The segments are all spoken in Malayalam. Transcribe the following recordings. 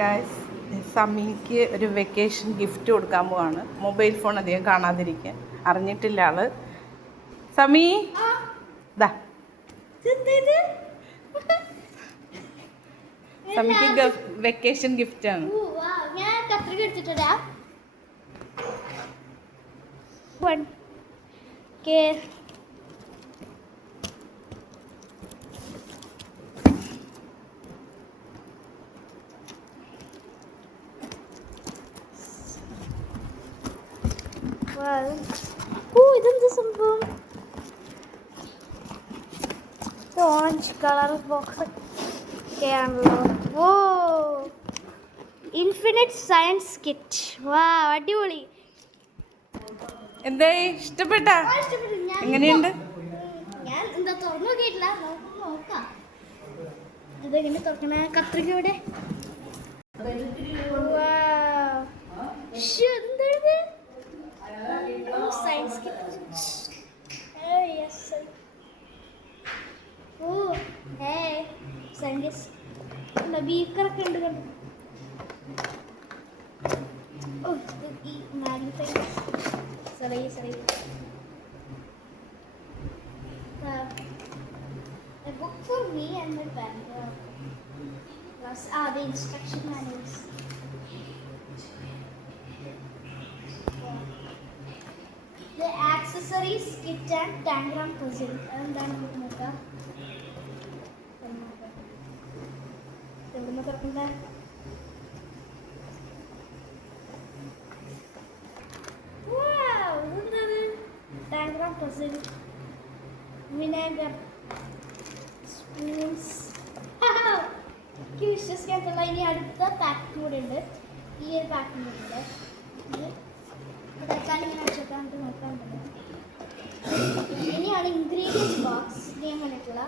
ഗായ്സ്, സമ്മിക്ക് ഒരു വെക്കേഷൻ ഗിഫ്റ്റ് കൊടുക്കാൻ പോവാണ്. മൊബൈൽ ഫോൺ അധികം കാണാതിരിക്കാൻ. അറിഞ്ഞിട്ടില്ല ആള്. സമി ദാ സമ്മിക്ക് വെക്കേഷൻ ഗിഫ്റ്റ് ആണ്. ഇതെന്താ സംഭവം? ഓറഞ്ച് കളർ ബോക്സ് ഒക്കെ ആണല്ലോ. ഓ, ഇൻഫിനിറ്റ് സയൻസ് കിറ്റ്. വാ, അടിപൊളി. എന്താ ഇഷ്ടപ്പെട്ട? എങ്ങനെയുണ്ട്? ഞാൻ എന്താ തുറന്നു നോക്കിയിട്ടില്ല, നോക്കാം. ഇതെങ്ങനെ തുറക്കണ? കത്രികയുടെ സയൻസ് കിറ്റ്. ഓ, സയൻറ്റിസ്റ്റ് ബീക്കറൊക്കെ ഉണ്ട്. ഓ, ഈ magnify sorry. A book for me and my pen. Plus, the instruction manuals. The accessories kit and tangram puzzle. And then noka. Evudna thorkunda? Wow, endana? Tangram puzzle. Vinegar. Spoons. എനിക്ക് വിശ്വസിക്കാത്തുള്ള ഇനി അടുത്ത പാക്കിംഗ് കൂടെ ഉണ്ട്. ഈ ഒരു പാക്കിംഗ് ഉണ്ട്. തൽക്കാലം ഇങ്ങനെ വെച്ചിട്ട് നോക്കാറുണ്ട്. ഇനിയാണ് ഇൻഗ്രീഡിയൻസ് ബോക്സ് ചെയ്യാൻ വേണ്ടിയിട്ടുള്ള.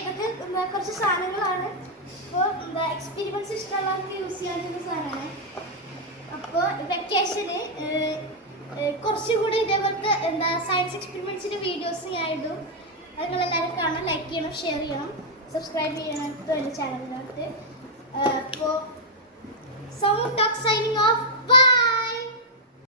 ഇതൊക്കെ കുറച്ച് സാധനങ്ങളാണ്. അപ്പോൾ എക്സ്പീരിമെൻറ്റ്സ് ഇഷ്ടമുള്ളവർക്ക് യൂസ് ചെയ്യാനുള്ള സാധനമാണ്. അപ്പോൾ വെക്കേഷന് കുറച്ചുകൂടി ഇതേപോലത്തെ സയൻസ് എക്സ്പെരിമെൻറ്റ്സിൻ്റെ വീഡിയോസ് ഞാൻ ഇടും. അത് നിങ്ങളെല്ലാവരും കാണാൻ, ലൈക്ക് ചെയ്യണം, ഷെയർ ചെയ്യണം, സബ്സ്ക്രൈബ് ചെയ്യണം എൻ്റെ ചാനലിനകത്ത്. അപ്പോൾ sound talk signing off. By.